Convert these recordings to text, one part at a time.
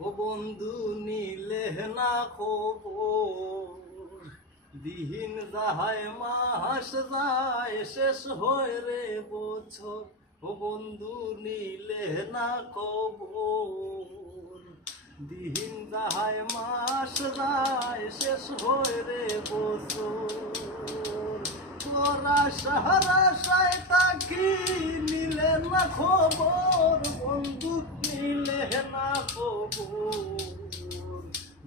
ও বন্ধু নিলে না খবর, দিন যাহায় মাস যায় শেষ হয় রে বছর। ও বন্ধু নিলে না খবর, দিন যাহায় মাস যায় শেষ হয় রে বছর। তোরা সাহারাশায় তাকি নিলে না খবর, বন্ধু নিলে না খবর,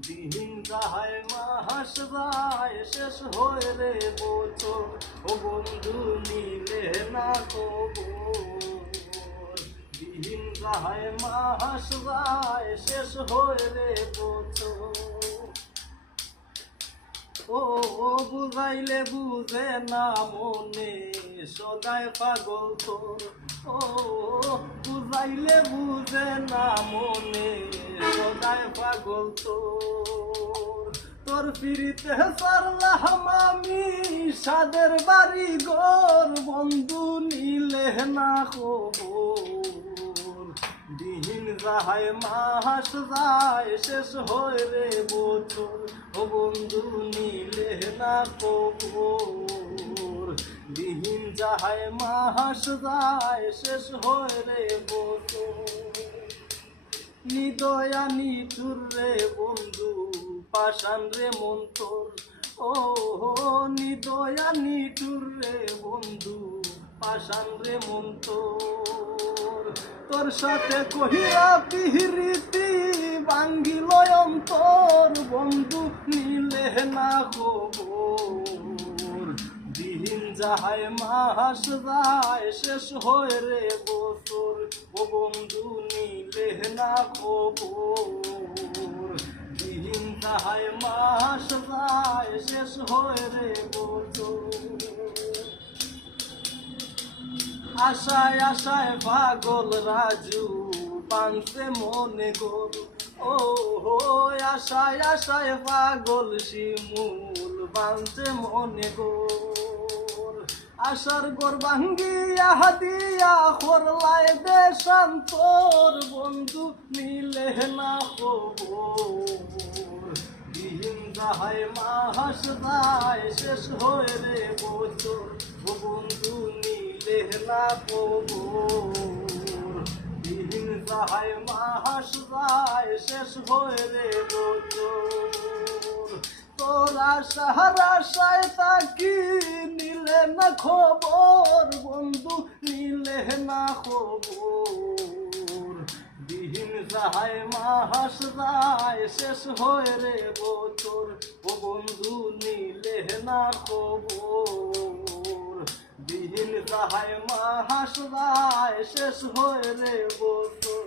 দিন যাহায় মাস যায় শেষ হয় রে বছর। ও বন্ধু নিলে না খবর, দিন যাহায় মাস যায় শেষ হয় রে বছর। ও বুঝাইলে বুঝে না মনে সদায় পাগল তোর। ও বুঝাইলে বুঝে না মনে সদায় পাগল তোর। তোর ফিরিতে সারলাম আমি সাদের বাড়ি ঘর, বন্ধু নিলে না খবর, দিন যাহায় মাস যায় শেষ হয় রে বছর। ও বন্ধু নিলে না খবর, দিন যাহায় মাস যায় শেষ হয় রে বছর। নিদয়া নিঠুর রে বন্ধু পাষাণ রে মন তোর। ও নিদয়া নিঠুর রে বন্ধু পাষাণ রে মন তোর। তোর সাথে কহিয়া পিরিতি ভাঙ্গিল অন্তর, বন্ধু নিলে না খবর, দিন যাহায় মাস যায় শেষ হয় রে বছর। ও বন্ধু নিলে না খবর, দিন যাহায় মাস যায় শেষ হয় রে বছর। আশায় আশায় পাগল রাজু বাঁধছে মনে গোল। ও আশায় আশায় পাগল শিমুল বাঁধছে মনে গোল। আশার গোর ভাঙ্গিয়া দিয়া করলায় দেশান্তর, বন্ধু নিলে না খবর, দিন যাহায় মাস যায় শেষ হয় রে বছর। ও বন্ধু নিলে না খবর, দিন যাহায় মাস যায় শেষ হয় রে বছর। তোরা সাহারাশায় তাকি নিলে না খবর, বন্ধু নিলে না খবর, দিন যাহায় মাস যায় শেষ হয় রে বছর। ও বন্ধু নিলে না খবর, দিন যাহায় মাস যায় শেষ হয় রে বছর।